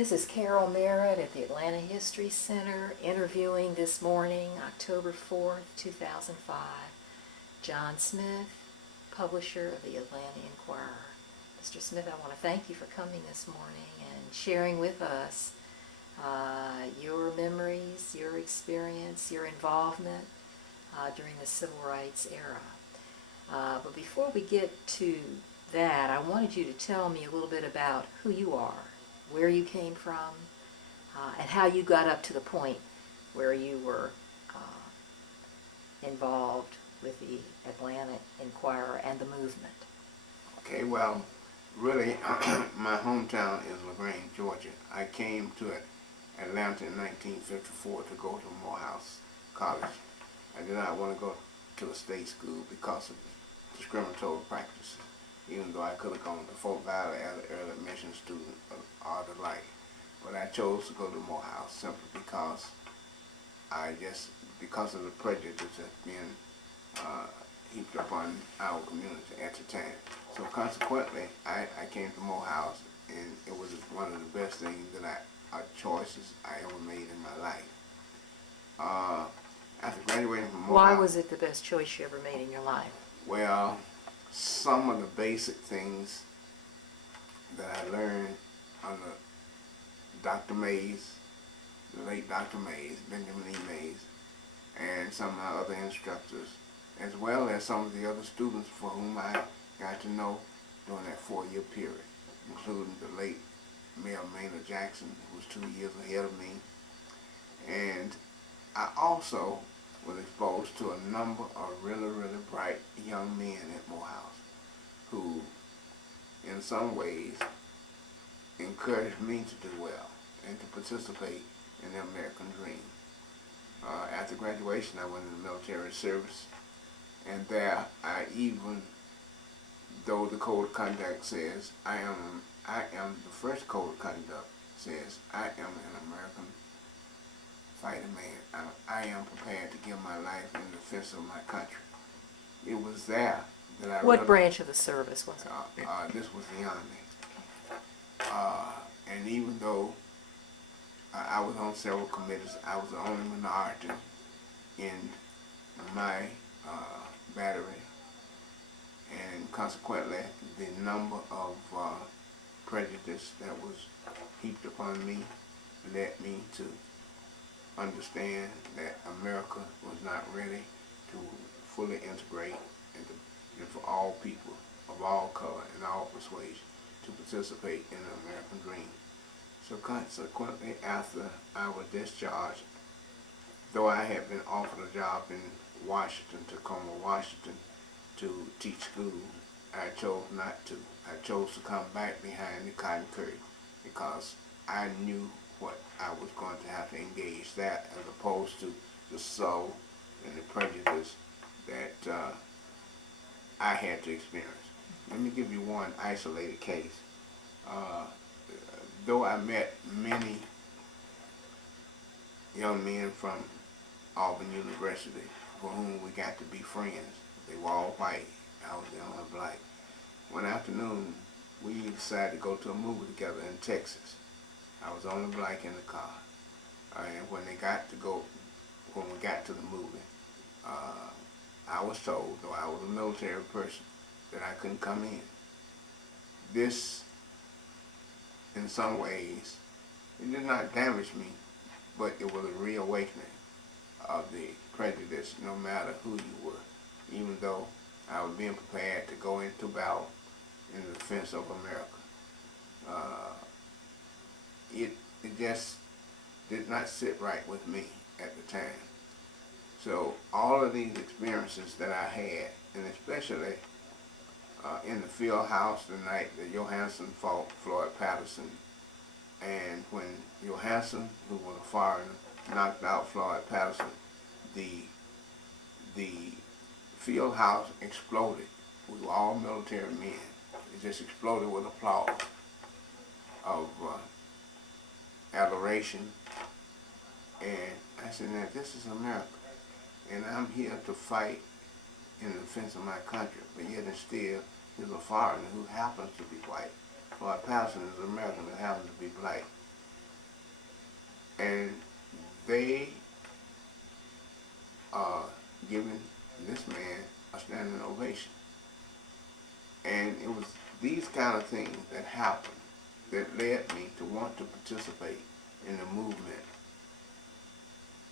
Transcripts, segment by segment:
This is Carol Merritt at the Atlanta History Center interviewing this morning, October 4th, 2005, John Smith, publisher of the Atlanta Inquirer. Mr. Smith, I want to thank you for coming this morning and sharing with us your memories, your experience, your involvement during the Civil Rights era. But before we get to that, I wanted you to tell me a little bit about who you are, where you came from, and how you got up to the point where you were involved with the Atlanta Inquirer and the movement. Okay, well, really, my hometown is LaGrange, Georgia. I came to Atlanta in 1954 to go to Morehouse College. I did not want to go to a state school because of discriminatory practices, even though I could have gone to Fort Valley as an early admission student or the like. But I chose to go to Morehouse simply because of the prejudice that's being heaped upon our community at the time. So consequently, I came to Morehouse, and it was one of the best things choices I ever made in my life. After graduating from Morehouse. Why was it the best choice you ever made in your life? Well, some of the basic things that I learned under Dr. Mays, the late Dr. Mays, Benjamin E. Mays, and some of my other instructors, as well as some of the other students for whom I got to know during that 4-year period, including the late Mayor Maynard Jackson, who was 2 years ahead of me. And I also was exposed to a number of really, really bright young men at Morehouse who, in some ways, encouraged me to do well and to participate in the American dream. After graduation, I went into military service, and there though the code of conduct says I am the first code of conduct says I am an American fighting man. I am prepared to give my life in defense of my country. It was there that I What branch of the service was it? This was the Army. And even though I was on several committees, I was the only minority in my battery, and consequently the number of prejudice that was heaped upon me led me to understand that America was not ready to fully integrate and for all people of all color and all persuasion to participate in the American dream. So consequently, after I was discharged, though I had been offered a job in Washington, Tacoma, Washington, to teach school, I chose not to. I chose to come back behind the cotton curtain because I knew what I was going to have to engage that as opposed to the soul and the prejudice that I had to experience. Let me give you one isolated case. Though I met many young men from Auburn University for whom we got to be friends, they were all white, I was the only black. One afternoon, we decided to go to a movie together in Texas. I was the only black in the car. And when we got to the movie, I was told, though I was a military person, that I couldn't come in. This, in some ways, it did not damage me, but it was a reawakening of the prejudice no matter who you were, even though I was being prepared to go into battle in the defense of America. It just did not sit right with me at the time. So all of these experiences that I had, and especially in the field house the night that Johansson fought Floyd Patterson, and when Johansson, who was a foreigner, knocked out Floyd Patterson, the field house exploded. We were all military men. It just exploded with applause of adoration. And I said, now this is America, and I'm here to fight in the defense of my country, but yet and still is a foreigner who happens to be white. Floyd Patterson is an American who happens to be black. and they giving this man a standing ovation. And it was these kind of things that happened that led me to want to participate in the movement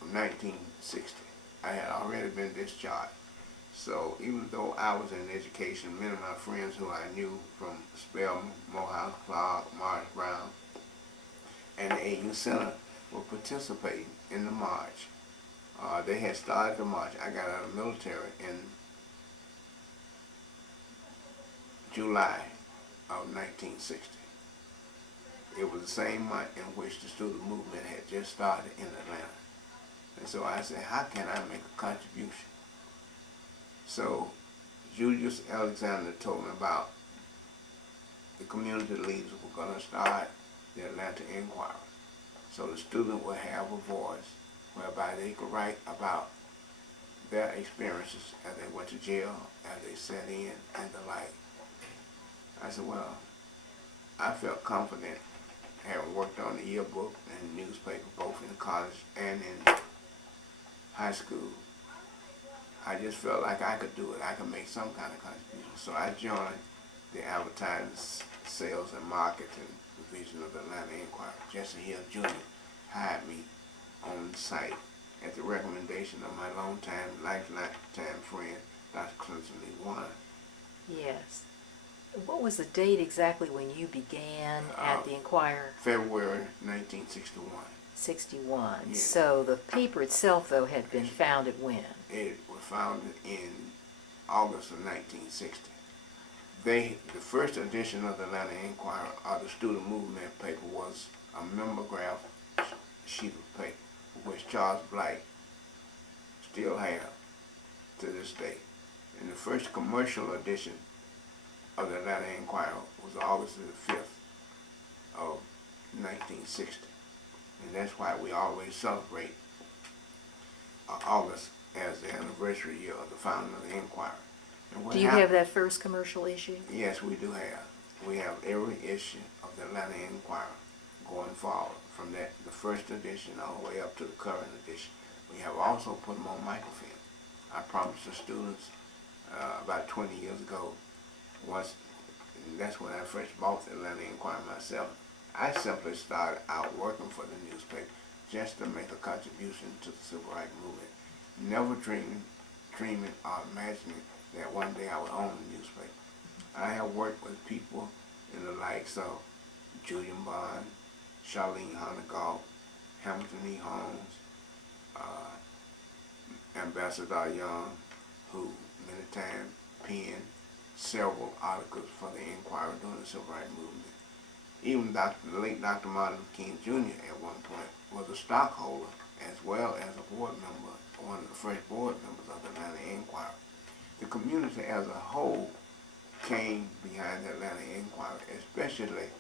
of 1960. I had already been discharged. So even though I was in education, many of my friends who I knew from Spelman, Morehouse, Clark, Marsh Brown, and the AU Center were participating in the march. They had started the march. I got out of the military in July of 1960. It was the same month in which the student movement had just started in Atlanta. And so I said, how can I make a contribution? So Julius Alexander told me about the community leaders were going to start the Atlanta Inquirer. So the student would have a voice whereby they could write about their experiences as they went to jail, as they sat in, and the like. I said, well, I felt confident having worked on the yearbook and the newspaper, both in college and in high school. I just felt like I could do it. I could make some kind of contribution. So I joined the advertising, sales, and marketing division of the Atlanta Inquirer. Jesse Hill Jr. hired me on site at the recommendation of my longtime, lifetime friend, Dr. Clinton Lee Warner. Yes. What was the date exactly when you began at the Inquirer? February 1961. 61. Yes. So the paper itself, though, had been founded when? It was founded in August of 1960. The first edition of the Atlanta Inquirer, or the student movement paper, was a mimeograph sheet of paper, which Charles Blight still has to this day. And the first commercial edition of the Atlanta Inquirer was August the 5th of 1960. And that's why we always celebrate August as the anniversary year of the founding of the Inquirer. Do you have that first commercial issue? Yes, we do have. We have every issue of the Atlanta Inquirer going forward, from the first edition all the way up to the current edition. We have also put them on microfilm. I promised the students about 20 years ago, that's when I first bought the Atlanta Inquirer myself. I simply started out working for the newspaper just to make a contribution to the civil rights movement, never dreaming or imagining that one day I would own a newspaper. I have worked with people in the likes of Julian Bond, Charlene Honeygall, Hamilton E. Holmes, Ambassador Young, who many times penned several articles for the Inquirer during the civil rights movement. Even the late Dr. Martin Luther King Jr. at one point was a stockholder as well as a board member, one of the first board members of the Atlanta Inquirer. The community as a whole came behind the Atlanta Inquirer, especially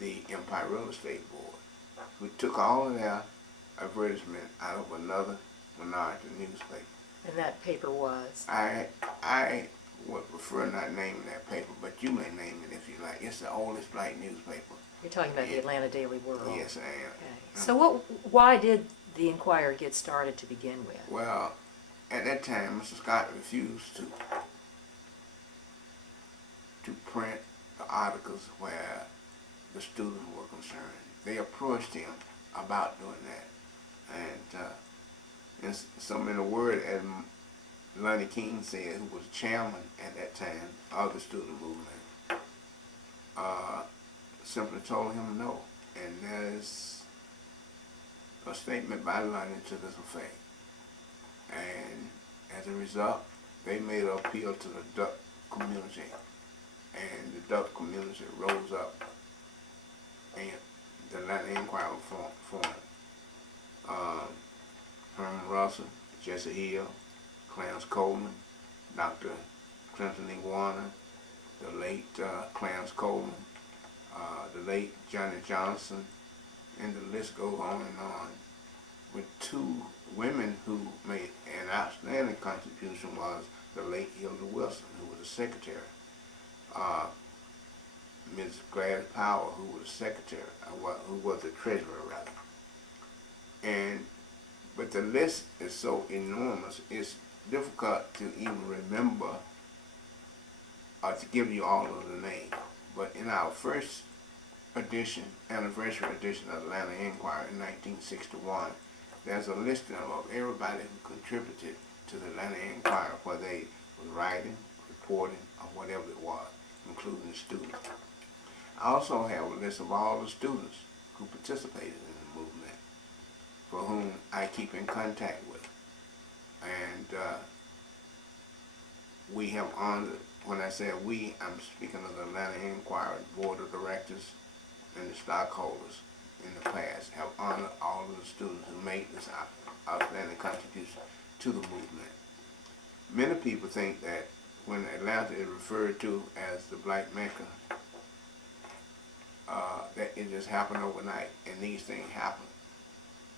the Empire Real Estate Board, who took all of their advertisement out of another minority newspaper. And that paper was? I would prefer not naming that paper, but you may name it if you like. It's the oldest black newspaper. You're talking about the Atlanta Daily World? Yes, I am. Okay. So why did the Inquirer get started to begin with? Well, at that time, Mr. Scott refused to print the articles where the students were concerned. They approached him about doing that. And some in the word, as Lonnie King said, who was chairman at that time of the student movement, simply told him no. And there's a statement by Lonnie to this effect. And as a result, they made an appeal to the Duck community. And the Duck community rose up and the Atlanta Inquirer formed. Herman Russell, Jesse Hill, Clarence Coleman, Dr. Clinton Lee Warner, the late Clarence Coleman, the late Johnny Johnson, and the list goes on and on. With two women who made an outstanding contribution was the late Hilda Wilson, who was the secretary, Ms. Gladys Power, who was the secretary, who was the treasurer rather, And but the list is so enormous, it's difficult to even remember or to give you all of the names. But in our first edition, anniversary edition of the Atlanta Inquirer in 1961, there's a listing of everybody who contributed to the Atlanta Inquirer, whether they was writing, reporting, or whatever it was, including the students. I also have a list of all the students who participated in the movement, for whom I keep in contact with. And we have honored, when I say we, I'm speaking of the Atlanta Inquirer Board of Directors and the stockholders in the past, have honored all of the students who made this outstanding contribution to the movement. Many people think that when Atlanta is referred to as the Black Mecca, that it just happened overnight, and these things happen.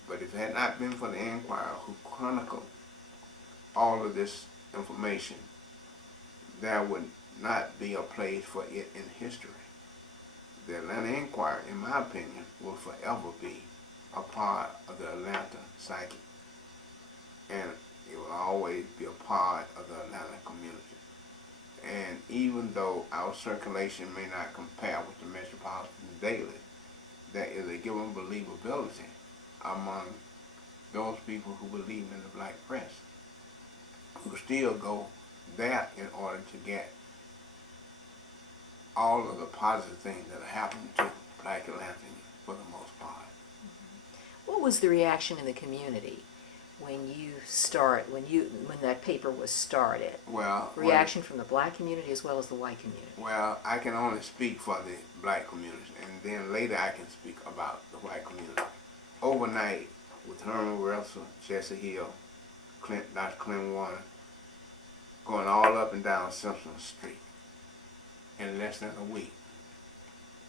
But if it had not been for the Inquirer who chronicled all of this information, there would not be a place for it in history. The Atlanta Inquirer, in my opinion, will forever be a part of the Atlanta psyche. And it will always be a part of the Atlanta community. And even though our circulation may not compare with the Metropolitan Daily, there is a given believability among those people who believe in the black press, who still go there in order to get all of the positive things that are happening to black Atlanteans for the most part. What was the reaction in the community when that paper was started? Well, reaction from the black community as well as the white community. Well, I can only speak for the black community, and then later I can speak about the white community. Overnight, with Herman Russell, Jesse Hill, Dr. Clint Warner, going all up and down Simpson Street, in less than a week,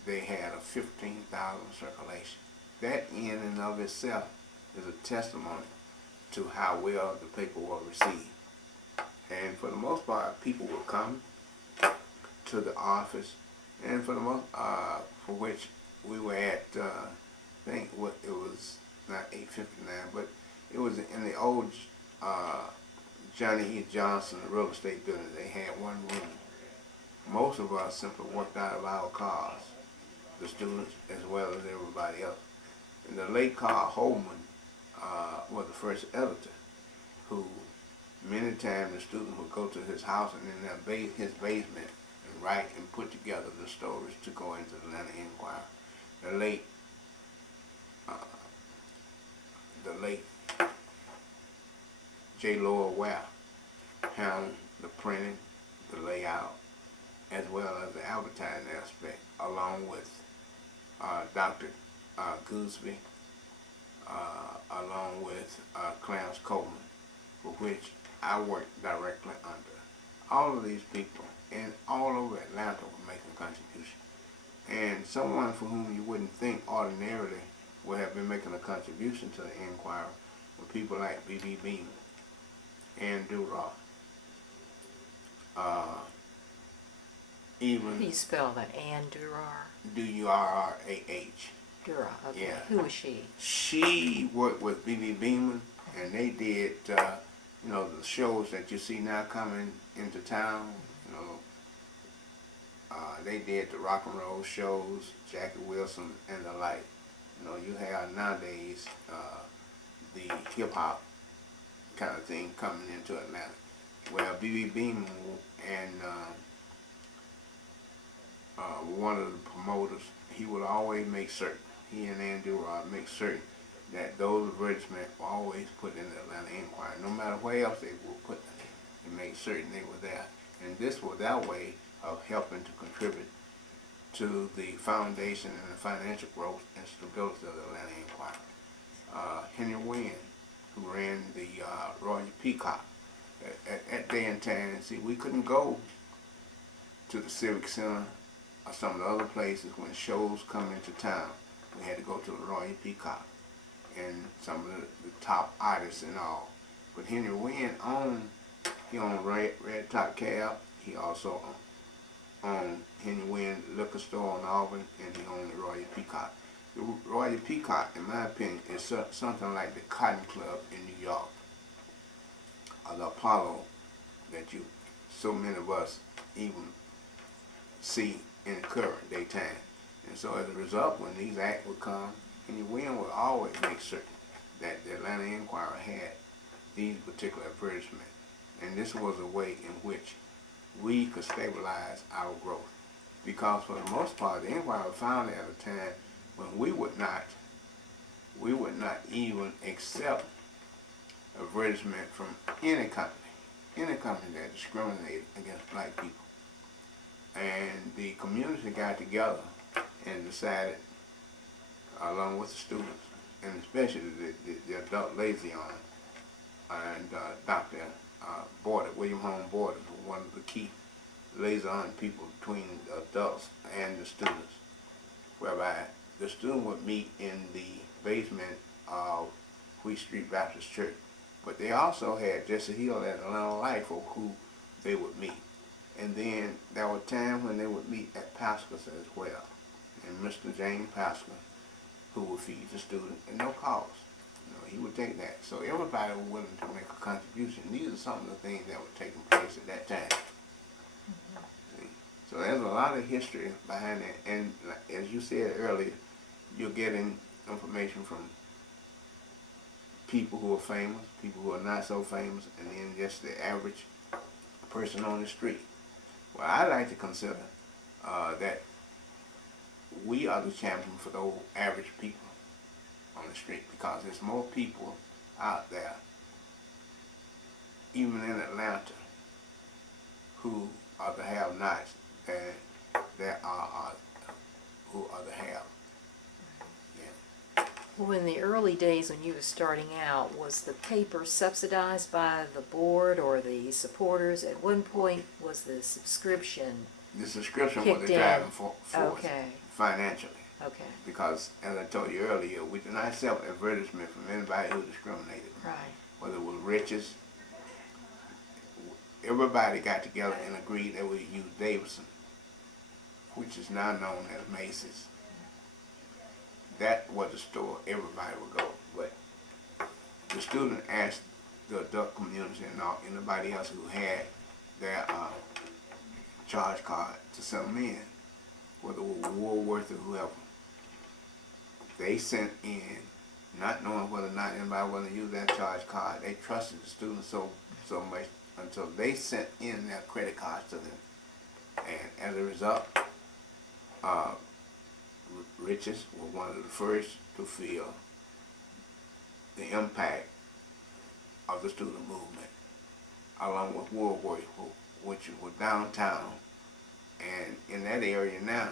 they had a 15,000 circulation. That in and of itself is a testimony to how well the paper was received. And for the most part, people would come to the office, and for the most, for which we were at, I think it was not 859, but it was in the old Johnny E. Johnson real estate building. They had one room. Most of us simply worked out of our cars, the students as well as everybody else. And the late Carl Holman was the first editor, who many times the students would go to his house and in his basement and write and put together the stories to go into the Atlanta Inquirer. The late J. Lowell Ware handled the printing, the layout, as well as the advertising aspect, along with Dr. Gooseby, along with Clarence Coleman, for which I worked directly under. All of these people, and all over Atlanta, were making contributions. And someone for whom you wouldn't think ordinarily would have been making a contribution to the Inquirer were people like B.B. Beeman and Durrah. Even How do you spell that? Ann Durrah? Durrah. Durrah, okay. Yeah. Who was she? She worked with B.B. Beeman, and they did, the shows that you see now coming into town. They did the rock and roll shows, Jackie Wilson and the like. You have nowadays the hip hop kind of thing coming into Atlanta. Well, B.B. Beeman and one of the promoters, he would always make certain, he and Andrew make certain that those advertisements were always put in the Atlanta Inquirer. No matter where else they were put them, they made certain they were there. And this was their way of helping to contribute to the foundation and the financial growth and stability of the Atlanta Inquirer. Henry Wynn, who ran the Royal Peacock, at day and time, see, we couldn't go to the Civic Center or some of the other places when shows come into town. We had to go to the Royal Peacock and some of the top artists and all. But Henry Wynn owned Red Top Cab. He also owned Henry Wynn Liquor Store on Auburn, and he owned the Royal Peacock. The Royal Peacock, in my opinion, is something like the Cotton Club in New York, or the Apollo that so many of us even see in the current daytime. And so as a result, when these acts would come, and we would always make certain that the Atlanta Inquirer had these particular advertisements. And this was a way in which we could stabilize our growth. Because for the most part, the Inquirer found at a time when we would not even accept advertisement from any company that discriminated against black people. And the community got together and decided, along with the students, and especially the adult liaison, and Dr. William Holmes Borders, was one of the key liaison people between the adults and the students, whereby the student would meet in the basement of Wheat Street Baptist Church, but they also had Jesse Hill at Atlanta Life for who they would meet. And then there were times when they would meet at Pascal's as well, and Mr. James Pascal, who would feed the student at no cost. He would take that. So everybody was willing to make a contribution. These are some of the things that were taking place at that time. See? So there's a lot of history behind that. And as you said earlier, you're getting information from people who are famous, people who are not so famous, and then just the average person on the street. Well, I like to consider that we are the champion for those average people on the street, because there's more people out there, even in Atlanta, who are the have-nots than there are who are the have. Yeah. Well, in the early days when you were starting out, was the paper subsidized by the board or the supporters? At one point, was the subscription The subscription was kicked the in? driving force Okay. financially. Okay. Because, as I told you earlier, we did not accept advertisement from anybody who discriminated. Right. Whether it was riches, everybody got together and agreed that we use Davidson, which is now known as Macy's. That was the store everybody would go. But the student asked the adult community and anybody else who had their charge card to send them in, whether it was Woolworth or whoever. They sent in, not knowing whether or not anybody wanted to use that charge card. They trusted the students so much until they sent in their credit cards to them. And as a result, Riches was one of the first to feel the impact of the student movement, along with Woolworth, which was downtown. And in that area now,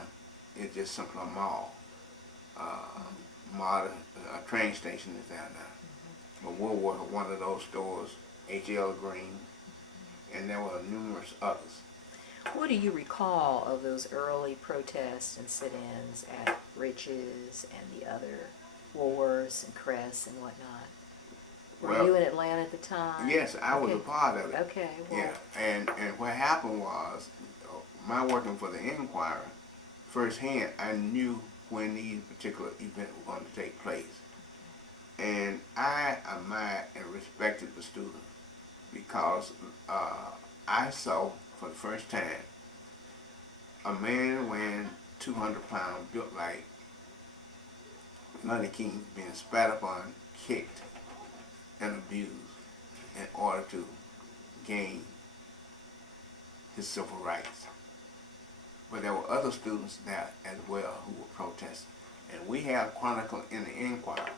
it's just simply a mall. Modern train station is there now. But Woolworth was one of those stores, H.L. Green, and there were numerous others. What do you recall of those early protests and sit-ins at Riches and the other Woolworths and Crest and whatnot? Were you in Atlanta at the time? Yes, I was a part of it. Okay. Well, yeah, and what happened was, my working for the Inquirer, firsthand, I knew when these particular events were going to take place. And I admired and respected the students because I saw for the first time a man weighing 200 pounds, built like Lundy King, being spat upon, kicked, and abused in order to gain his civil rights. But there were other students there as well who were protesting. And we have chronicled in the Inquirer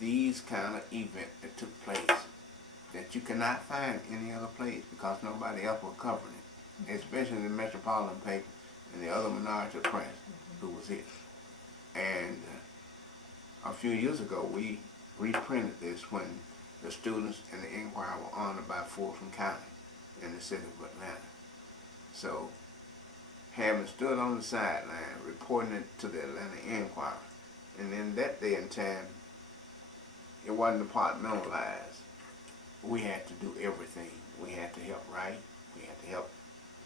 these kind of events that took place that you cannot find any other place because nobody else was covering it, especially the Metropolitan paper and the other minority press who was here. And a few years ago, we reprinted this when the students in the Inquirer were honored by Fulton County in the city of Atlanta. So, having stood on the sideline, reporting it to the Atlanta Inquirer, and in that day and time, it wasn't departmentalized. We had to do everything. We had to help write, we had to help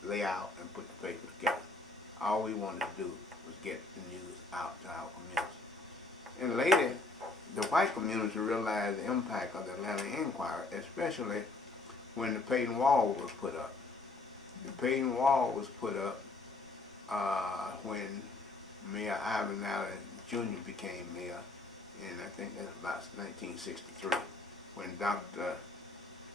lay out and put the paper together. All we wanted to do was get the news out to our community. And later, the white community realized the impact of the Atlanta Inquirer, especially when the Peyton Wall was put up. The Peyton Wall was put up when Mayor Ivan Allen Jr. became mayor, and I think that's about 1963, when Dr.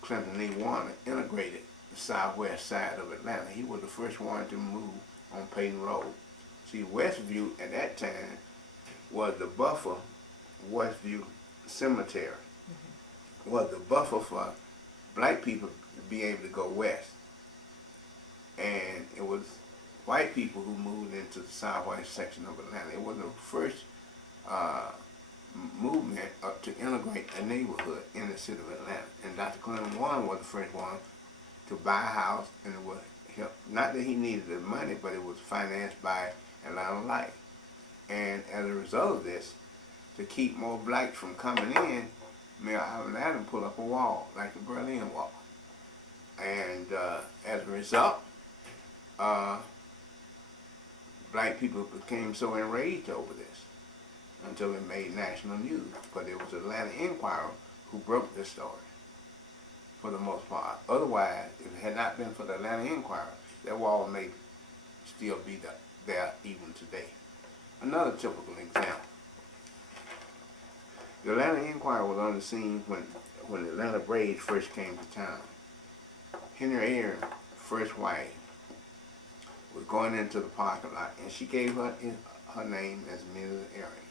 Clinton Lee Warner integrated the southwest side of Atlanta. He was the first one to move on Peyton Road. See, Westview at that time was the buffer. Westview Cemetery was the buffer for black people to be able to go west. And it was white people who moved into the southwest section of Atlanta. It was the first movement to integrate a neighborhood in the city of Atlanta. And Dr. Clinton Warren was the first one to buy a house, and it was not that he needed the money, but it was financed by Atlanta Light. And as a result of this, to keep more blacks from coming in, Mayor Ivan Allen put up a wall, like the Berlin Wall. And as a result, black people became so enraged over this until it made national news. But it was the Atlanta Inquirer who broke this story, for the most part. Otherwise, if it had not been for the Atlanta Inquirer, that wall may still be there even today. Another typical example. The Atlanta Inquirer was on the scene when the Atlanta Braves first came to town. Henry Aaron's first wife was going into the parking lot, and she gave her name as Mrs. Aaron.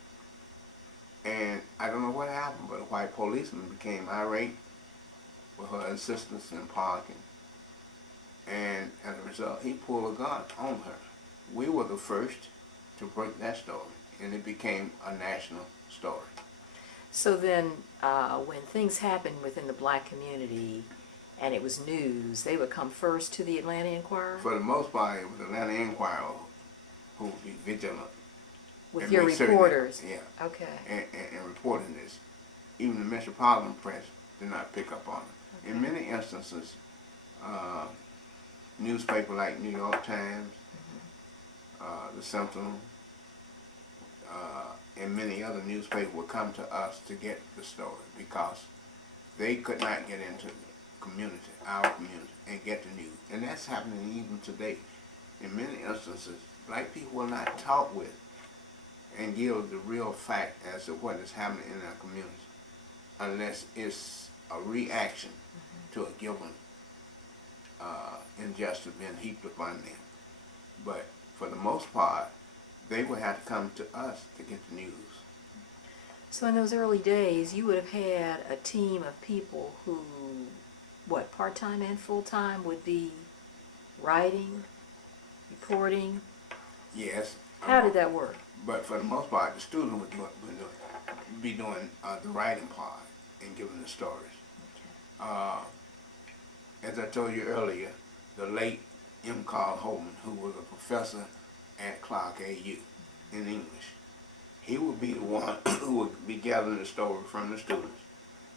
And I don't know what happened, but a white policeman became irate with her insistence in parking. And as a result, he pulled a gun on her. We were the first to break that story, and it became a national story. So then, when things happened within the black community and it was news, they would come first to the Atlanta Inquirer? For the most part, it was the Atlanta Inquirer who would be vigilant. With your reporters? Yeah. Okay. And reporting this. Even the metropolitan press did not pick up on it. Okay. In many instances, newspaper like New York Times, the Sentinel, and many other newspapers would come to us to get the story because they could not get into the community, our community, and get the news. And that's happening even today. In many instances, black people will not talk with and give the real fact as to what is happening in our community unless it's a reaction to a given injustice being heaped upon them. But for the most part, they would have to come to us to get the news. So in those early days, you would have had a team of people who, what, part-time and full-time, would be writing, reporting? Yes. How did that work? But for the most part, the student would be doing the writing part and giving the stories. Okay. As I told you earlier, the late M. Carl Holman, who was a professor at Clark AU in English, he would be the one who would be gathering the story from the students,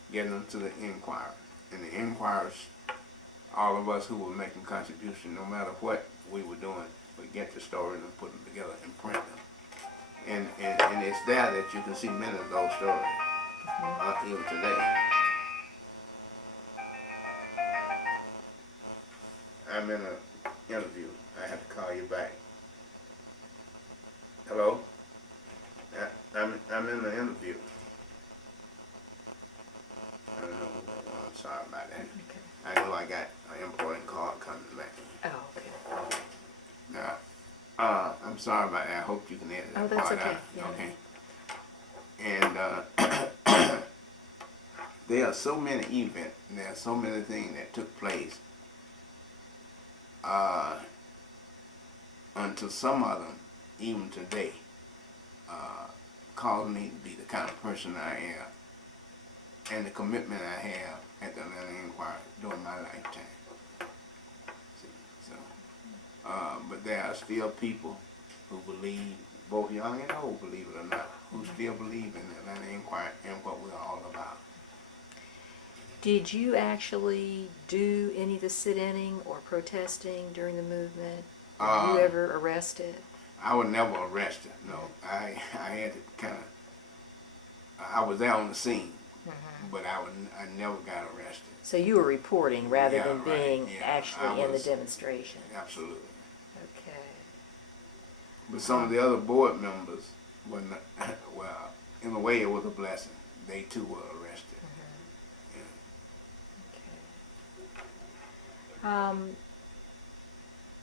getting them to the Inquirer. And the Inquirers, all of us who were making contributions, no matter what we were doing, would get the stories and put them together and print them. And it's there that you can see many of those stories, even today. I'm in an interview. I have to call you back. Hello? I'm in an interview. I don't know. I'm sorry about that. Okay. I know I got an important call coming back. Oh, okay. Now, I'm sorry about that. I hope you can edit that that's part okay. out. Yeah. Okay. And there are so many events, there are so many things that took place until some of them, even today, caused me to be the kind of person I am and the commitment I have at the Atlanta Inquirer during my lifetime. But there are still people who believe, both young and old, believe it or not, who still believe in the Atlanta Inquirer and what we're all about. Did you actually do any of the sit-inning or protesting during the movement? Were you ever arrested? I was never arrested, no. I had to kind of I was there on the scene, but I never got arrested. So you were reporting rather Yeah, than right, being yeah, actually I in the was- demonstration. Absolutely. Okay. But some of the other board members were not, well, in a way it was a blessing. They too were arrested. Yeah. Okay.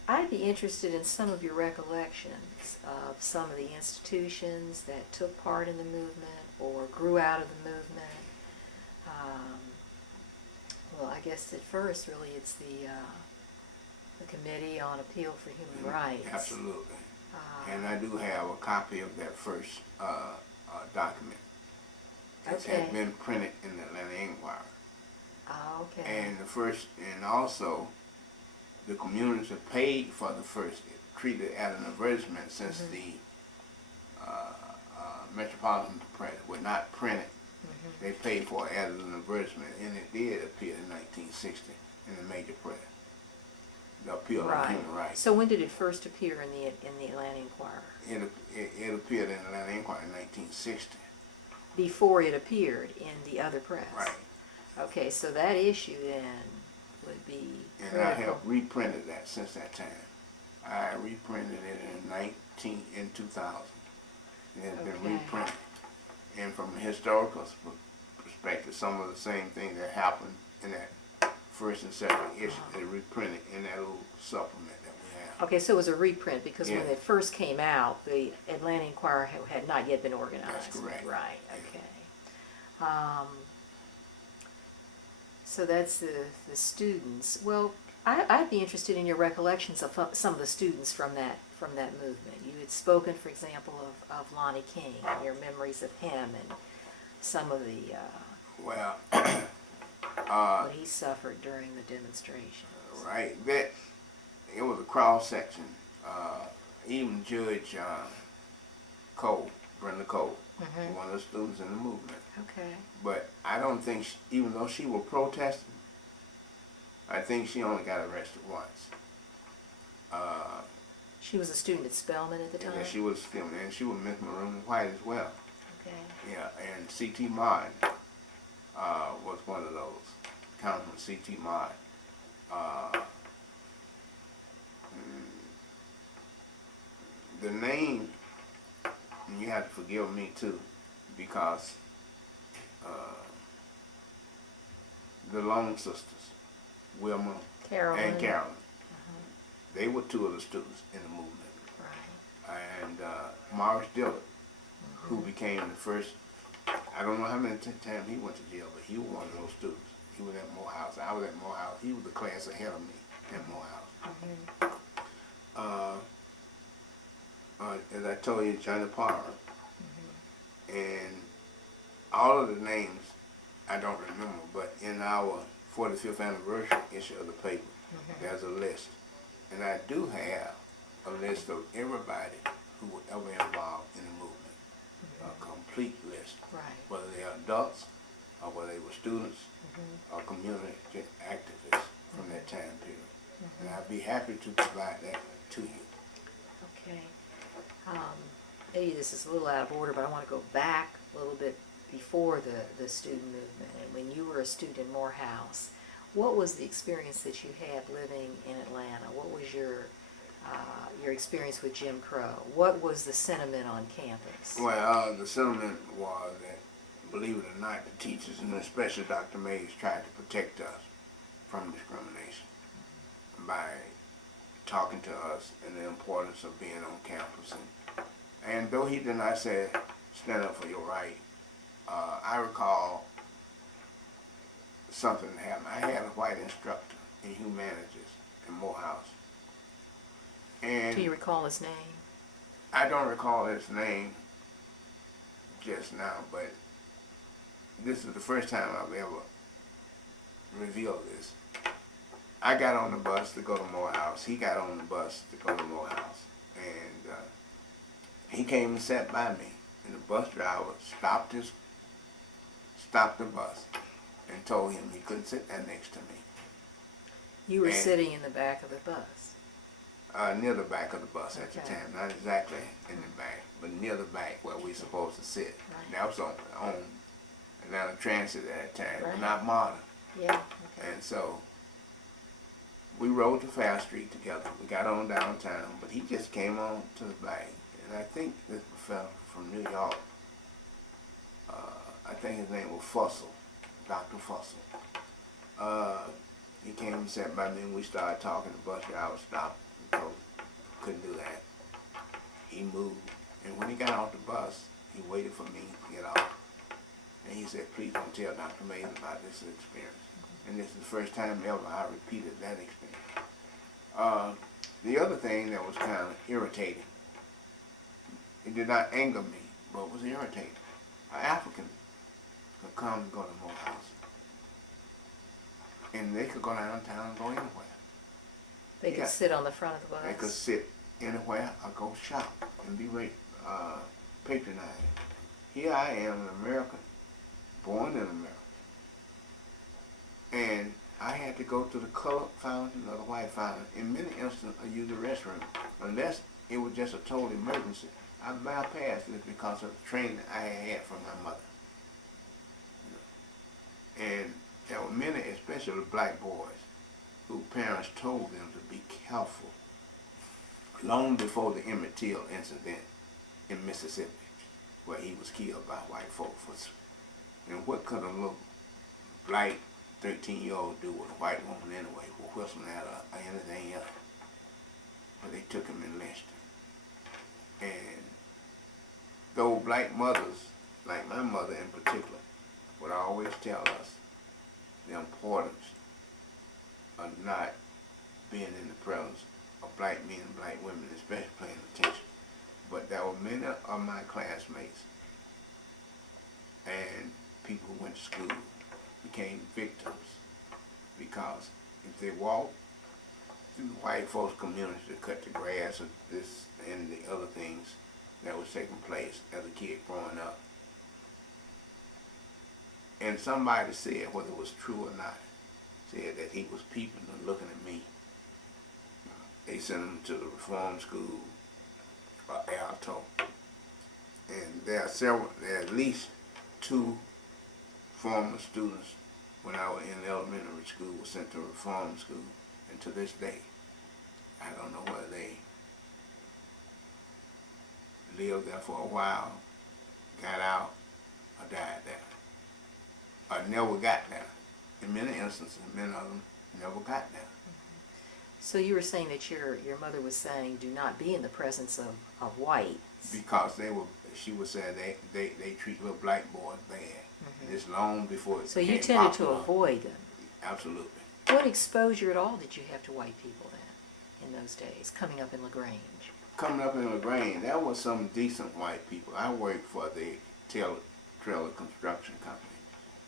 I'd be interested in some of your recollections of some of the institutions that took part in the movement or grew out of the movement. Well, I guess at first, really, it's the Committee on Appeal for Human Rights. Absolutely. And I do have a copy of that first document. It had been printed in the Atlanta Inquirer. Oh, okay. And also the communities have paid for the first, treated as an advertisement since the Metropolitan Press would not print it. They paid for it as an advertisement, and it did appear in 1960 in the major press. The Appeal on Human Rights. So when did it first appear in the Atlanta Inquirer? It appeared in the Atlanta Inquirer in 1960. Before it appeared in the other press. Right. Okay, so that issue then would be And critical. I have reprinted that since that time. I reprinted it in 2000. It has been reprinted. And from a historical perspective, some of the same things that happened in that first and second issue, they reprinted in that little supplement that we have. Okay, so it was a reprint because when it first came out, the Atlanta Inquirer had not yet been organized. That's correct. Right, okay. So that's the students. Well, I'd be interested in your recollections of some of the students from that movement. You had spoken, for example, of Lonnie King, and your memories of him and some of the Well, what he suffered during the demonstrations. right. That it was a cross section. Even Judge Cole, Brenda Cole, one of the students in the movement. Okay. But I don't think, even though she was protesting, I think she only got arrested once. She was a student at Spelman at the time? Yeah, she was filming, and she was Miss Maroon White as well. Okay. Yeah, and C.T. Martin was one of those. Councilman C.T. Martin. The name, and you have to forgive me too, because the Long Sisters, Wilma and Carolyn, they were two of the students in the movement. Right. And Morris Dillard, who became the first, I don't know how many times he went to jail, but he was one of those students. He was at Morehouse. I was at Morehouse. He was the class ahead of me at Morehouse. As I told you, Johnny Parr. And all of the names I don't remember, but in our 45th anniversary issue of the paper, there's a list. And I do have a list of everybody who was ever involved in the movement, a complete list, whether they are adults or whether they were students or community activists from that time period. And I'd be happy to provide that to you. Okay. Maybe this is a little out of order, but I want to go back a little bit before the student movement. And when you were a student in Morehouse, what was the experience that you had living in Atlanta? What was your experience with Jim Crow? What was the sentiment on campus? Well, the sentiment was that, believe it or not, the teachers, and especially Dr. Mays, tried to protect us from discrimination by talking to us and the importance of being on campus. And though he did not say, stand up for your right, I recall something that happened. I had a white instructor in humanities in Morehouse. And do you recall his name? I don't recall his name just now, but this is the first time I've ever revealed this. I got on the bus to go to Morehouse. He got on the bus to go to Morehouse. And he came and sat by me. And the bus driver stopped the bus and told him he couldn't sit there next to me. You were sitting in the back of the bus. Near the back of the bus at the Okay. time, not exactly in the back, but near the back where we supposed to sit. Right. That was on Atlanta Transit at that time, Right. not MARTA. Yeah, okay. And so we rode to Fair Street together. We got on downtown, but he just came on to the back. And I think this fellow from New York, I think his name was Fussell, Dr. Fussell. He came and sat by me and we started talking. The bus driver stopped because couldn't do that. He moved. And when he got off the bus, he waited for me to get off. And he said, please don't tell Dr. Mays about this experience. And this is the first time ever I repeated that experience. The other thing that was kind of irritating, it did not anger me, but was irritating. An African could come and go to Morehouse. And they could go downtown and go anywhere. They could Yeah. sit on the front of the bus? They could sit anywhere or go shop and be patronized. Here I am, an American, born in America. And I had to go to the colored fountain or the white fountain. In many instances, I used the restroom. Unless it was just a total emergency, I bypassed it because of the training I had from my mother. And there were many, especially black boys, whose parents told them to be careful long before the Emmett Till incident in Mississippi, where he was killed by white folks. And what could a little black 13-year-old do with a white woman anyway, with whistling at her or anything else? But they took him and lynched him. And though black mothers, like my mother in particular, would always tell us the importance of not being in the presence of black men and black women, especially paying attention. But there were many of my classmates and people who went to school became victims because if they walked through the white folks' community to cut the grass or this and the other things that was taking place as a kid growing up, and somebody said, whether it was true or not, said that he was peeping and looking at me, they sent him to the reform school, Alto. And there are at least 2 former students when I was in elementary school were sent to reform school. And to this day, I don't know whether they lived there for a while, got out, or died there. Or never got there. In many instances, many of them never got there. So you were saying that your mother was saying, do not be in the presence of whites. Because she was saying they treat little black boys bad. And it's long before it So you became tended to popular. avoid them. Absolutely. What exposure at all did you have to white people then, in those days, coming up in LaGrange? Coming up in LaGrange, there was some decent white people. I worked for the trailer construction company.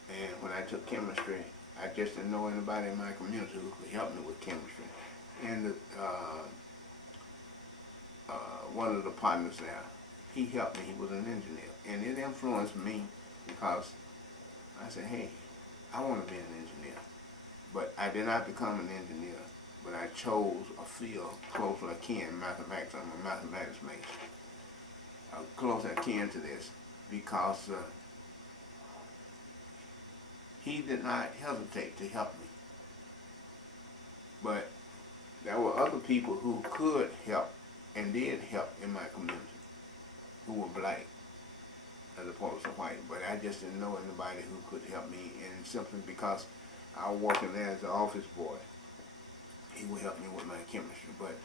And when I took chemistry, I just didn't know anybody in my community who could help me with chemistry. And one of the partners there, he helped me. He was an engineer. And it influenced me because I said, hey, I want to be an engineer. But I did not become an engineer, but I chose a field closely akin, mathematics. I'm a mathematics major. Closely akin to this because he did not hesitate to help me. But there were other people who could help and did help in my community who were black as opposed to white. But I just didn't know anybody who could help me, and simply because I was working there as an office boy, he would help me with my chemistry. But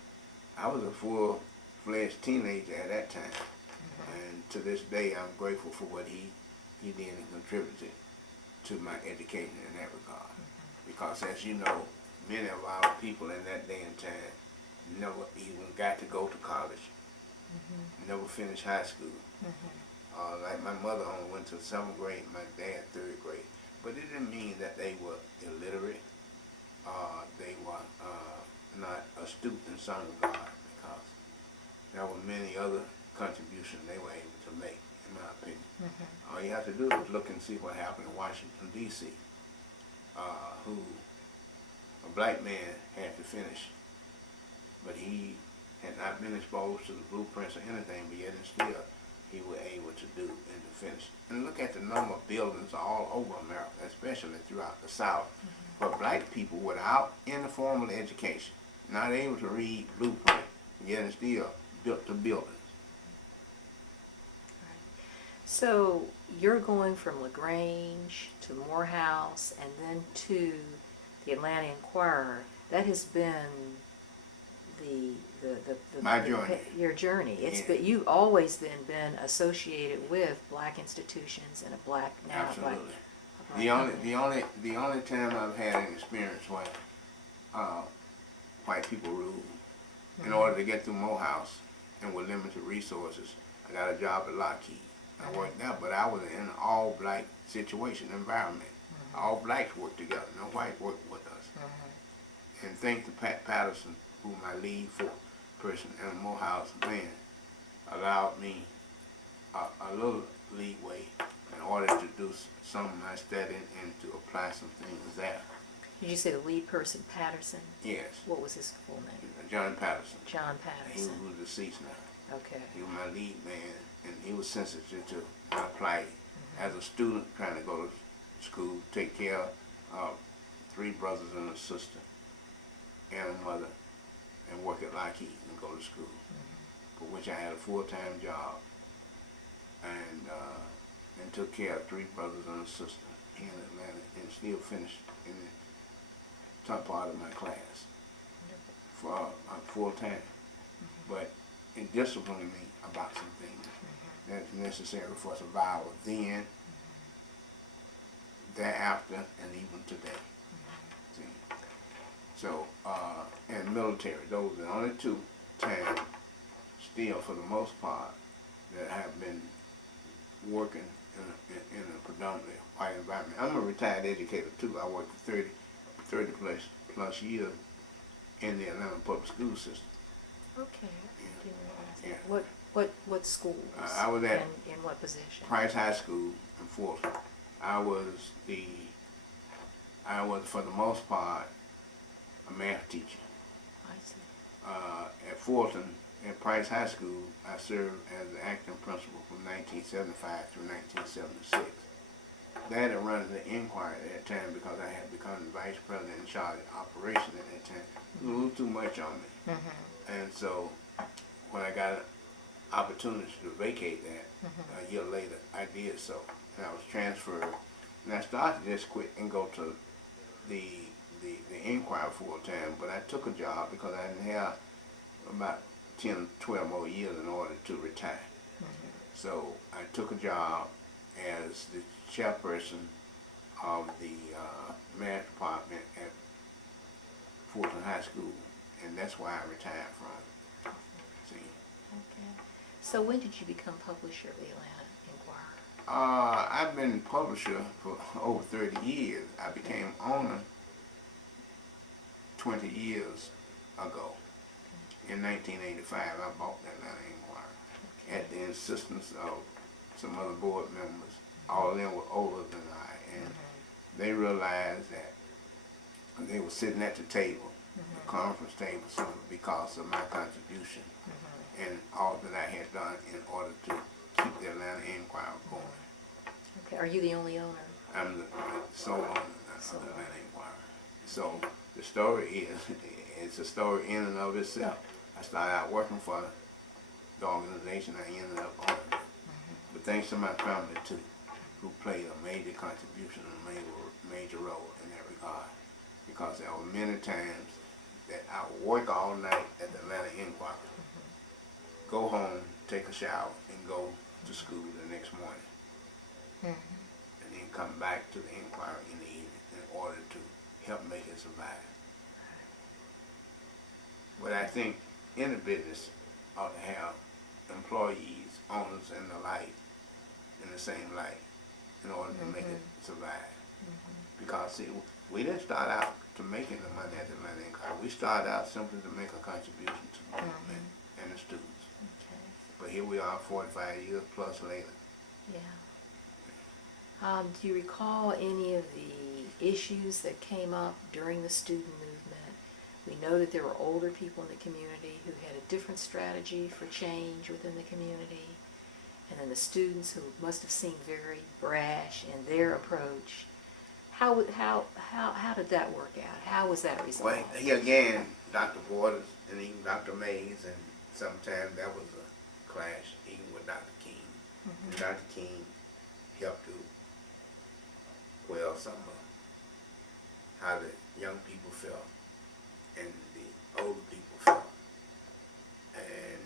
I was a full-fledged teenager at that time. And to this day, I'm grateful for what he did and contributed to my education in that regard. Because as you know, many of our people in that day and time never even got to go to college, never finished high school. Like my mother only went to 7th grade, my dad 3rd grade. But it didn't mean that they were illiterate, they were not astute in some regard, because there were many other contributions they were able to make, in my opinion. All you have to do is look and see what happened in Washington, D.C., who a black man had to finish, but he had not been exposed to the blueprints or anything, but yet and still he was able to do and to finish. And look at the number of buildings all over America, especially throughout the South, for black people without any formal education, not able to read blueprint, yet and still built the buildings. So you're going from LaGrange to Morehouse and then to the Atlanta Inquirer. That has been My journey. Your journey. It's Yeah. been, you've always been associated with black institutions and a black now Absolutely. black The company. only time I've had an experience when white people ruled. In order to get through Morehouse and with limited resources, I got a job at Lockheed. I worked there, but I was in an all-black situation, environment. All blacks worked together. No white worked with us. And thanks to Pat Patterson, who my lead for person in Morehouse man, allowed me a little leeway in order to do some of my studying and to apply some things there. Did you say the lead person, Patterson? Yes. What was his full name? John Patterson. John He Patterson. was deceased now. Okay. He was my lead man, and he was sensitive to my plight as a student trying to go to school, take care of 3 brothers and a sister and a mother, and work at Lockheed and go to school, for which I had a full-time job, and took care of 3 brothers and a sister in Atlanta, and still finished in the top part of my class for full-time. But it disciplined me about some things that's necessary for survival then, thereafter, and even today. See? So, and military, those are the only 2 times, still for the most part, that I have been working in a predominantly white environment. I'm a retired educator too. I worked for 30 plus years in the Atlanta public school system. Okay. I didn't realize Yeah. that. What schools? I was at and in what position? Price High School in Fulton. I was for the most part a math teacher. I see. At Fulton, at Price High School, I served as the acting principal from 1975 through 1976. That had run the Inquirer at that time because I had become the vice president in charge of operations at that time. It was a little too much on me. And so when I got an opportunity to vacate that a year later, I did so. And I was transferred. And I started to just quit and go to the Inquirer full time, but I took a job because I didn't have about 10, 12 more years in order to retire. So I took a job as the chairperson of the math department at Fulton High School, and that's why I retired from. See? Okay. So when did you become publisher of the Atlanta Inquirer? I've been publisher for over 30 years. I became owner 20 years ago. In 1985, I bought the Atlanta Inquirer at the insistence of some other board members. All of them were older than I, and they realized that they were sitting at the table, the conference table, simply because of my contribution and all that I had done in order to keep the Atlanta Inquirer going. Okay. Are you the only owner? I'm the sole owner of the Atlanta Inquirer. So the story is, it's a story in and of itself. I started out working for the organization, I ended up owning it. But thanks to my family too, who played a major contribution and a major role in that regard. Because there were many times that I would work all night at the Atlanta Inquirer, go home, take a shower, and go to school the next morning. And then come back to the Inquirer in the evening in order to help make it survive. But I think any business ought to have employees, owners, and the like in the same light in order to make it survive. Because see, we didn't start out to making the money at the Atlanta Inquirer. We started out simply to make a contribution to the movement and the students. Okay. But here we are 45 years plus later. Yeah. Do you recall any of the issues that came up during the student movement We know that there were older people in the community who had a different strategy for change within the community. And then the students who must have seemed very brash in their approach. How did that work out? How was that resolved? Well, here again, Dr. Waters and even Dr. Mays, and sometimes that was a clash even with Dr. King. Mm-hmm. And Dr. King helped to quell some of how the young people felt and the older people felt. And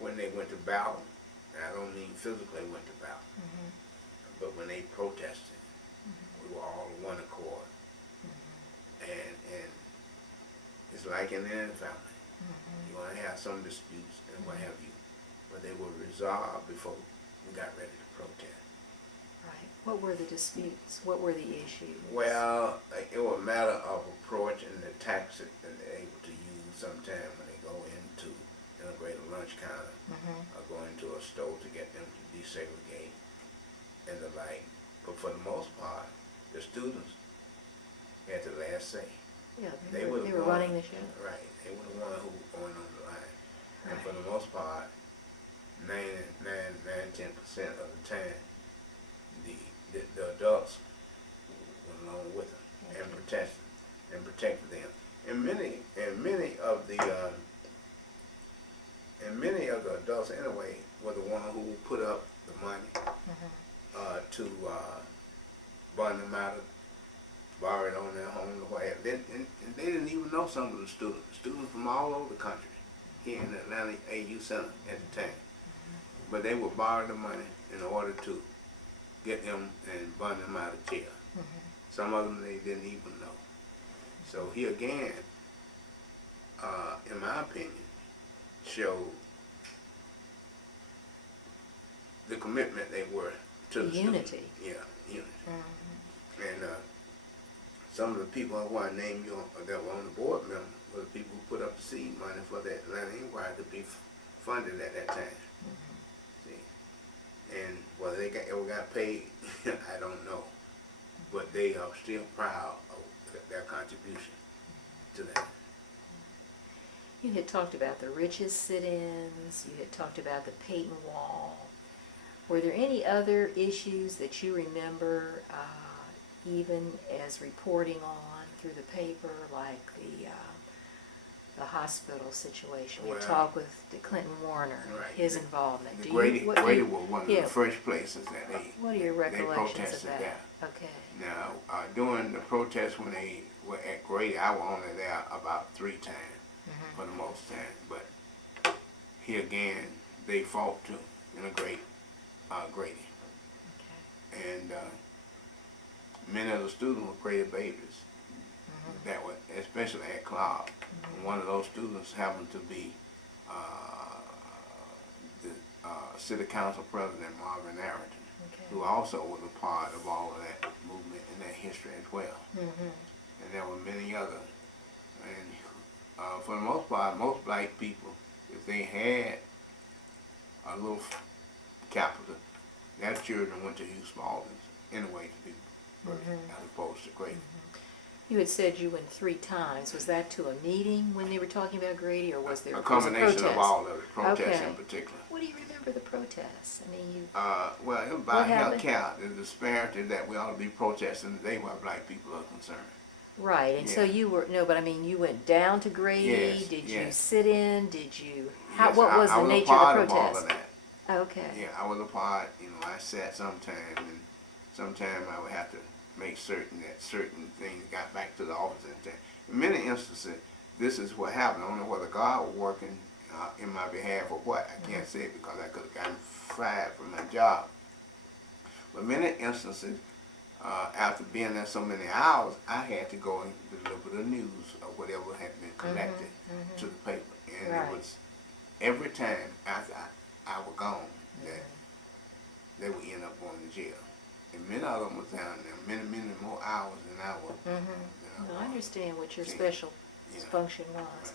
when they went to battle, and I don't mean physically went to battle, Mm-hmm. but when they protested, we were all in one accord. Mm-hmm. And it's like in any family. Mm-hmm. You want to have some disputes and what have you, but they were resolved before we got ready to protest. Right. What were the disputes? What were the issues? Well, it was a matter of approach and the tactics that they're able to use sometimes when they go into integrated lunch counter Mm-hmm. or go into a store to get them to desegregate and the like. But for the most part, the students had the last say. Yeah, They they were were running the show. Right. They were the one who were going on the line. And Right. for the most part, 10% of the time, the adults went along with them and protected them. And many of the adults anyway were the one who put up the money Mm-hmm. to bond them out, borrow it on their home or whatever. And they didn't even know some of the students from all over the country here in the Atlanta AU Center at the time. But they would borrow the money in order to get them and bond them out of jail. Mm-hmm. Some of them they didn't even know. So he again, in my opinion, showed the commitment they were to the Unity. students. Yeah, unity. Mm-hmm. And some of the people who I named that were on the board member were the people who put up the seed money for the Atlanta Inquirer to be funded at that time. Mm-hmm. See, and whether they ever got paid, I don't know. But they are still proud of their contribution to that. You had talked about the Riches sit-ins. You had talked about the Peyton Wall. Were there any other issues that you remember, even as reporting on through the paper, like the hospital situation? We Well, talked with Clinton Warner, right. his involvement. The Do Grady you, what, was one of yeah. the first places that they What are your recollections of protested that? that. Okay. Now, during the protest when they were at Grady, I was only there about 3 times Mm-hmm. for the most time. But here again, they fought to integrate Grady. Okay. And many of the students were Grady babies Mm-hmm. that were, especially at Clark. Mm-hmm. One of those students happened to be the city council president, Marvin Arrington, Okay. who also was a part of all of that movement and that history as well. Mm-hmm. And there were many others. And for the most part, most black people, if they had a little capital, their children went to Hugh Spalding's anyway to do birth, as opposed to Grady. You had said you went 3 times. Was that to a meeting when they were talking about Grady, or was there A was combination protest? of all of it, protests Okay. in particular. What do you remember the protests? I mean, you. Well, it was What about health happened? care, the disparity that we ought to be protesting today where black people are concerned. Right, and so Yeah. you were, no, but I mean, you went down to Grady, Yes, did you yes. sit in, did you, Yes, what was I the was nature a part of the of all protest? of that. Okay, Yeah, I was a part, I sat sometime, and sometime I would have to make certain that certain things got back to the office in time. In many instances, this is what happened. I don't know whether God was working in my behalf or what. I can't say it because I could have gotten fired from my job. But many instances, after being there so many hours, I had to go and deliver the news of whatever had been collected to the paper. And Right. it was every time after I was gone that they would end up going to jail. And many of them was down there, many more hours than I was. no, I understand what your See, special yeah. function was. Right.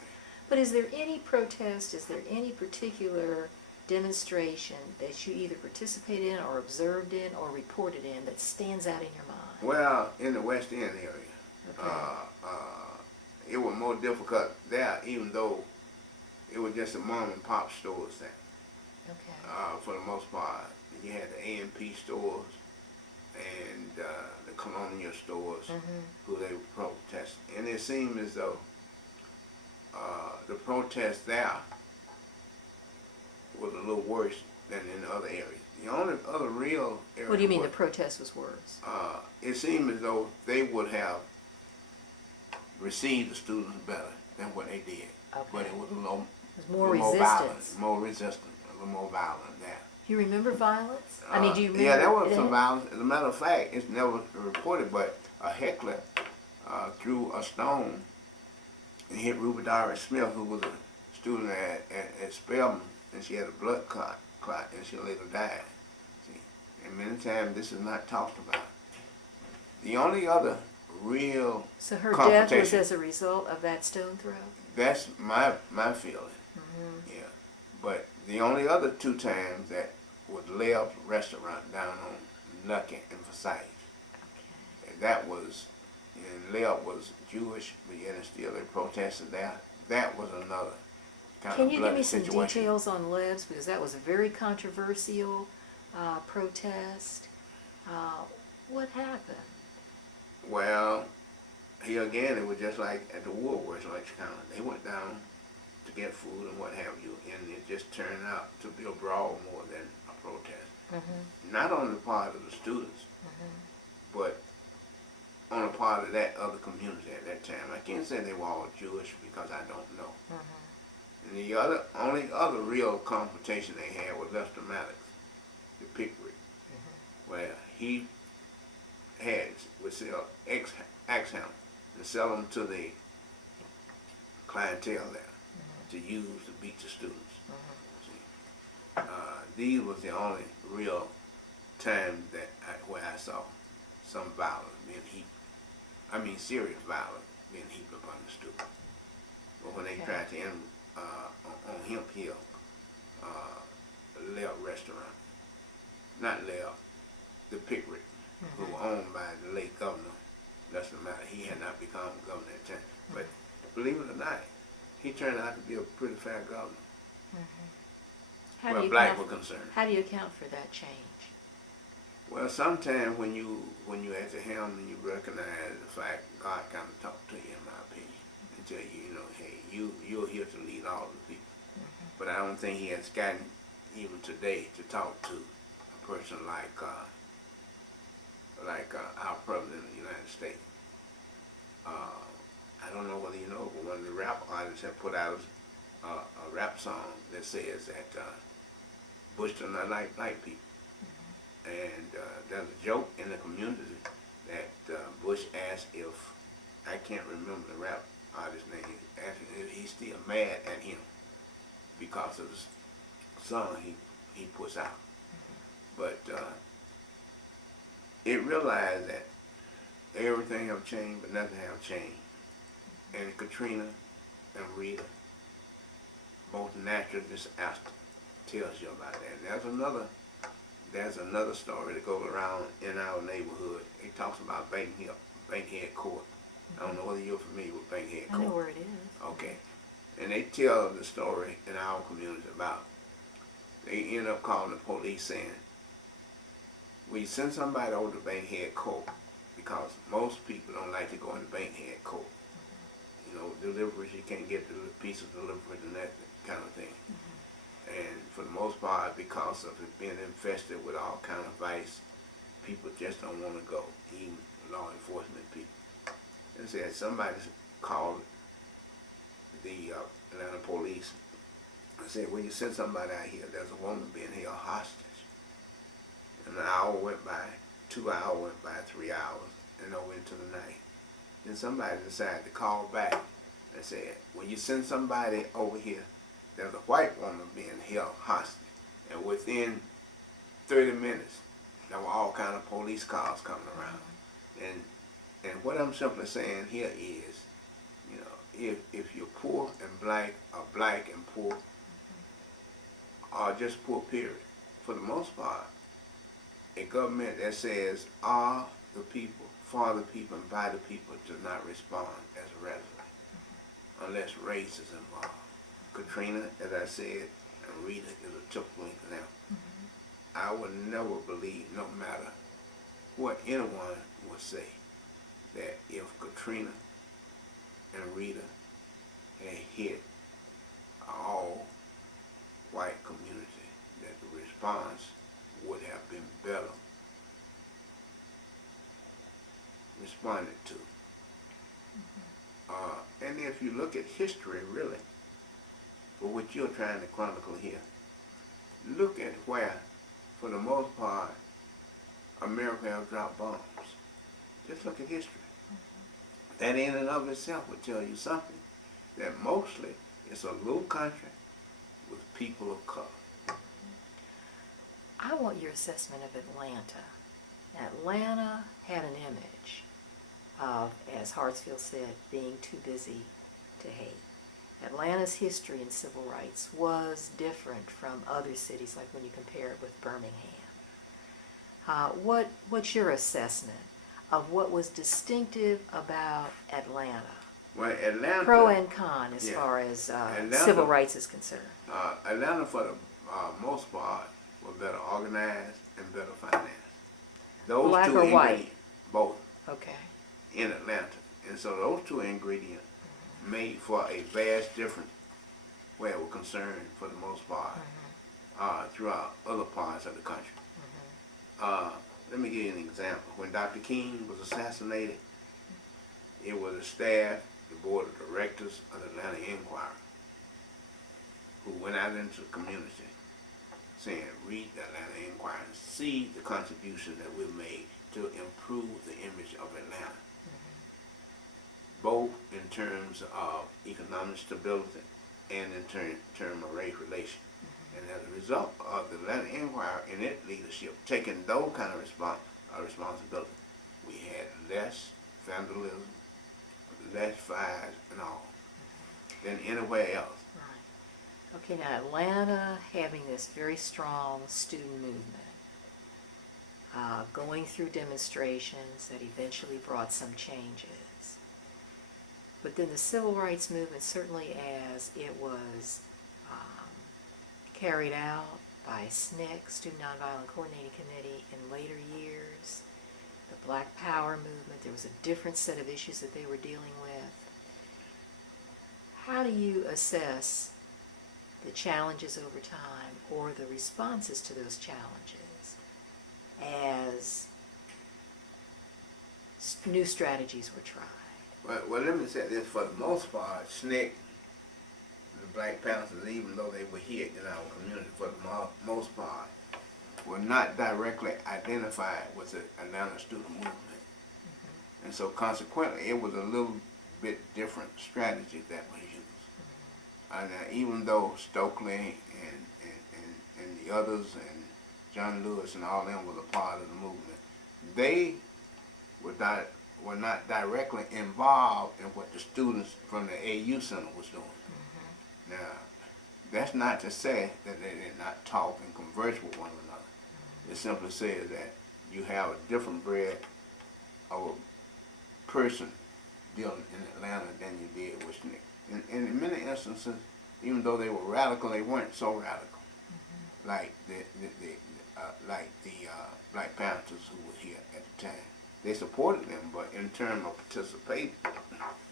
But is there any protest, is there any particular demonstration that you either participated in or observed in or reported in that stands out in your mind? Well, in the West End area, Okay. it was more difficult there, even though it was just a mom and pop stores there. Okay. For the most part, you had the A&P stores and the colonial stores who they were protesting. And it seemed as though the protest there was a little worse than in the other areas. The only other real area. What do you mean the protest was worse? It seemed as though they would have received the students better than what they did. Okay. But it was a little, There's more violent, resistance. more resistant, a little more violent there. You remember violence? I mean, do you remember? Yeah, there was some violence. As a matter of fact, it's never reported, but a heckler threw a stone and hit Ruby Doris Smith, who was a student at Spelman, and she had a blood clot, and she later died. See, and many times this is not talked about. The only other real So her death was as a result of that stone throw? That's my feeling. Yeah, but the only other two times that was Leb's restaurant down on Lucky and Forsyth. Okay. And that was, and Leb was Jewish, but yet and still they protested that. That was another kind Can of you bloody give me some situation. details on Leb's? Because that was a very controversial protest. What happened? Well, here again, it was just like at the Woolworths, like County. They went down to get food and what have you, and it just turned out to be a brawl more than a protest. Not on the part of the students, but on the part of that other community at that time. I can't say they were all Jewish because I don't know. And the only other real confrontation they had was Lester Maddox, the Pickwick, where he would sell axe hammer and sell them to the clientele there to use to beat the students. See, these was the only real time that where I saw some violence being heaped. I mean, serious violence being heaped upon the students. But when they tried to end on Hemp Hill, Leb restaurant, not Leb, the Pickwick, who were owned by the late governor. Lester Maddox. He had not become governor at the time. But believe it or not, he turned out to be a pretty fair governor. Where black were concerned. How do you account for that change? Well, sometimes when you at the helm and you recognize the fact God kind of talked to you, in my opinion, and tell you, you know, hey, you're here to lead all the people. But I don't think he has gotten even today to talk to a person like our president of the United States. I don't know whether you know, but one of the rap artists have put out a rap song that says that Bush does not like black people. And there's a joke in the community that Bush asked if, I can't remember the rap artist's name, asking if he's still mad at him because of the song he puts out. But it realized that everything have changed, but nothing have changed. And Katrina and Rita, both natural disaster, tells you about that. And there's another story that goes around in our neighborhood. It talks about Bankhead Court. I don't know whether you're familiar with Bankhead Court. I know where it is. Okay. And they tell the story in our community about, they end up calling the police saying, we send somebody over to Bankhead Court because most people don't like to go into Bankhead Court. You know, deliveries, you can't get the piece of delivery and that kind of thing. And for the most part, because of it being infested with all kind of vice, people just don't want to go, even law enforcement people. And said somebody called the Atlanta police and said, when you send somebody out here, there's a woman being held hostage. And an hour went by, 2 hours went by, 3 hours, and over into the night. Then somebody decided to call back and said, when you send somebody over here, there's a white woman being held hostage. And within 30 minutes, there were all kind of police cars coming around. And what I'm simply saying here is, you know, if you're poor and black, or black and poor, or just poor period, for the most part, a government that says all the people, for the people, and by the people does not respond as a resident. unless race is involved. Katrina, as I said, and Rita is a typical example. I would never believe, no matter what anyone would say, that if Katrina and Rita had hit all white community, that the response would have been better responded to. And if you look at history, really, for what you're trying to chronicle here, look at where, for the most part, America has dropped bombs. Just look at history. That in and of itself would tell you something, that mostly it's a little country with people of color. I want your assessment of Atlanta. Atlanta had an image of, as Hartsfield said, being too busy to hate. Atlanta's history in civil rights was different from other cities, like when you compare it with Birmingham. What's your assessment of what was distinctive about Atlanta? Well, Atlanta, Pro and con as yeah, far as Atlanta, civil rights is concerned. Atlanta, for the most part, was better organized and better financed. Those Black two or white? ingredients, both, Okay. in Atlanta. And so those two ingredients made for a vast difference where we're concerned, for the most part, throughout other parts of the country. Let me give you an example. When Dr. King was assassinated, it was the staff, the board of directors of the Atlanta Inquirer, who went out into the community saying, read the Atlanta Inquirer and see the contribution that we've made to improve the image of Atlanta, both in terms of economic stability and in terms of race relations. And as a result of the Atlanta Inquirer and its leadership taking those kind of responsibility, we had less vandalism, less fires and all than anywhere else. Right. Okay, now Atlanta having this very strong student movement, going through demonstrations that eventually brought some changes. But then the civil rights movement, certainly as it was carried out by SNCC, Student Nonviolent Coordinating Committee, in later years, the Black Power movement, there was a different set of issues that they were dealing with. How do you assess the challenges over time or the responses to those challenges as new strategies were tried? Well, let me say this, for the most part, SNCC, the Black Panthers, even though they were here in our community for the most part, were not directly identified with the Atlanta student movement. And so consequently, it was a little bit different strategy that was used. And even though Stokely and the others and John Lewis and all them was a part of the movement, they were not directly involved in what the students from the AU Center was doing. Now, that's not to say that they did not talk and converse with one another. It simply says that you have a different breed of a person dealing in Atlanta than you did with SNCC. And in many instances, even though they were radical, they weren't so radical, like the Black Panthers who were here at the time. They supported them, but in terms of participating,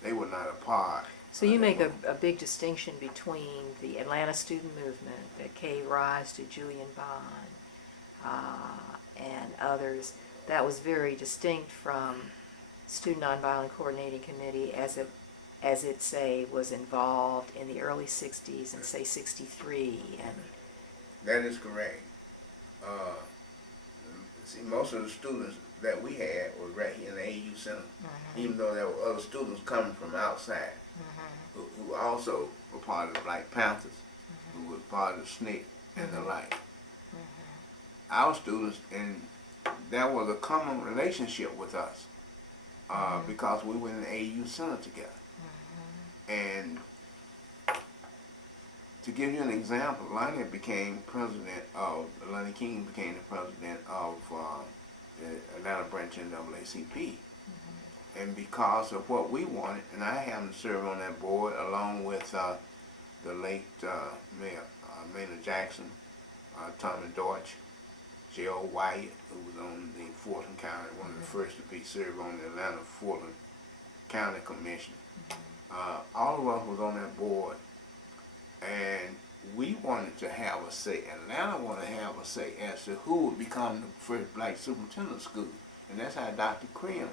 they were not a part. So you make a big distinction between the Atlanta student movement that gave rise to Julian Bond and others. That was very distinct from Student Nonviolent Coordinating Committee as it say was involved in the early 60s and say 63. And that is correct. See, most of the students that we had was right here in the AU Center, even though there were other students coming from outside who also were part of the Black Panthers, who were part of the SNCC and the like. Our students, and there was a common relationship with us because we were in the AU Center together. And to give you an example, Lonnie became president of, Lonnie King became the president of the Atlanta branch NAACP. And because of what we wanted, and I happened to serve on that board along with the late Mayor Maynard Jackson, Tommy Deutsch, J.O. Wyatt, who was on the Fulton County, one of the first to be served on the Atlanta Fulton County Commission. All of us was on that board, and we wanted to have a say. Atlanta wanted to have a say as to who would become the first black superintendent of school, and that's how Dr. Cream,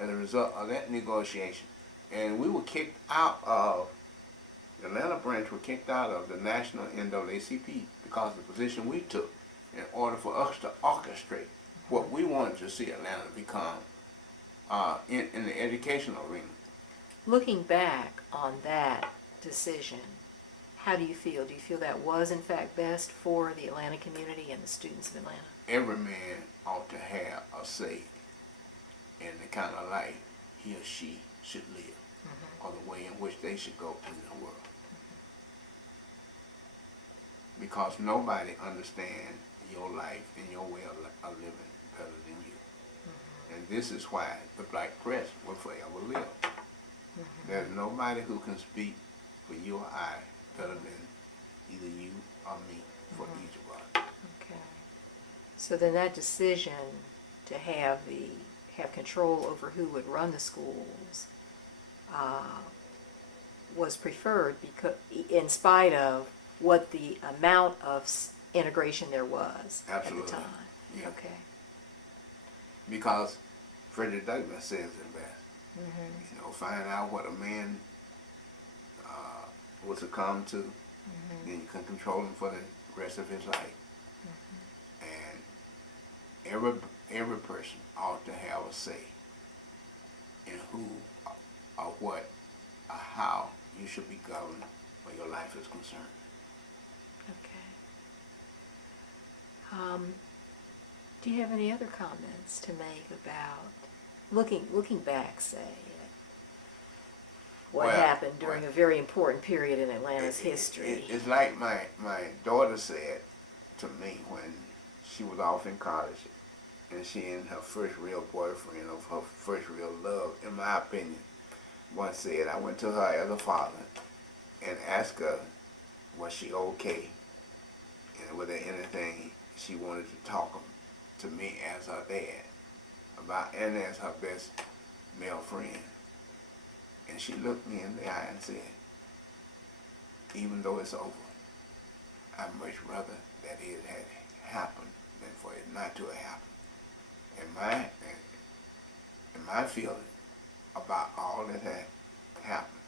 as a result of that negotiation. And we were kicked out of, the Atlanta branch were kicked out of the national NAACP because of the position we took in order for us to orchestrate what we wanted to see Atlanta become in the educational arena. Looking back on that decision, how do you feel? Do you feel that was in fact best for the Atlanta community and the students of Atlanta? Every man ought to have a say in the kind of life he or she should live, or the way in which they should go in the world. Because nobody understands your life and your way of living better than you. And this is why the black press will forever live. There's nobody who can speak for you or I better than either you or me, for each of us. Okay. So then that decision to have control over who would run the schools was preferred because, in spite of what the amount of integration there was Absolutely. at the time. Yeah. Okay. Because Frederick Douglass says it best. You know, find out what a man will succumb to, then you can control him for the rest of his life. And every person ought to have a say in who or what or how you should be governed where your life is concerned. Okay. Do you have any other comments to make about looking back, say, at what happened during a very important period in Atlanta's history? It's like my daughter said to me when she was off in college, and she and her first real boyfriend, of her first real love, in my opinion, once said, I went to her as a father and asked her, was she okay? And was there anything she wanted to talk to me as her dad about, and as her best male friend? And she looked me in the eye and said, even though it's over, I'd much rather that it had happened than for it not to have happened. And my feeling about all that had happened,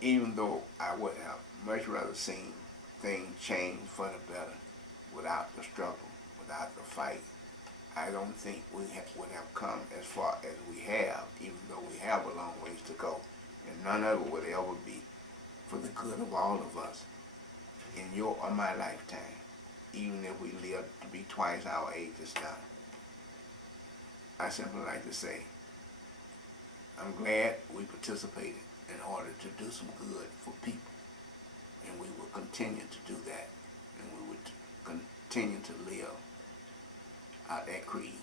even though I would have much rather seen things change for the better without the struggle, without the fight, I don't think we would have come as far as we have, even though we have a long ways to go. And none of it would ever be for the good of all of us in your or my lifetime, even if we live to be twice our ages now. I simply like to say, I'm glad we participated in order to do some good for people. And we will continue to do that. And we would continue to live out that creed,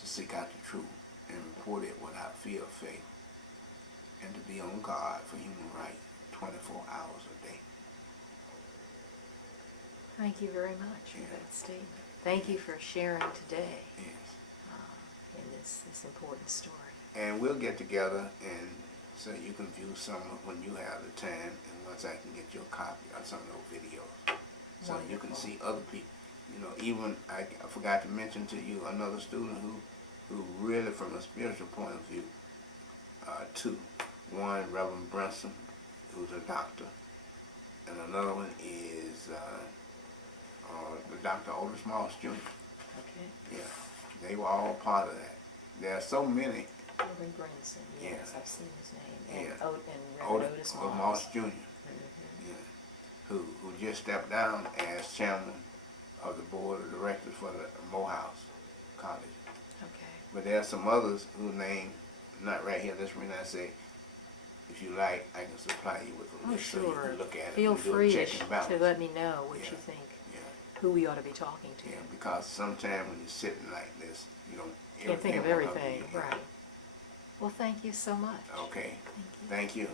to seek out the truth and report it without fear or faith, and to be on guard for human rights 24 hours a day. Thank you very much for that statement. Thank you for sharing today in this important story. And we'll get together and so you can view some of when you have the time, and once I can get you a copy of some of those videos, so Wonderful. You can see other people. You know, even I forgot to mention to you another student who really, from a spiritual point of view, two. One, Reverend Brunson, who's a doctor, and another one is the Dr. Otis Moss Jr. Okay. Yeah, they were all part of that. There are so many. Reverend Branson, yes, Yeah. I've seen his name. And, Yeah. and Reverend Otis Moss. Moss Jr. Yeah, who just stepped down as chairman of the board of directors for the Morehouse College. Okay. But there are some others whose name not right here. That's when I say, if you like, I can supply you with a list so you can look at it. Feel and do a free check and balance. to let me know what you think, Yeah. who we ought to be talking to. Yeah, because sometimes when you're sitting like this, you don't Can't think of will help everything, you. right. Well, thank you so much. Okay. Thank you. Thank you.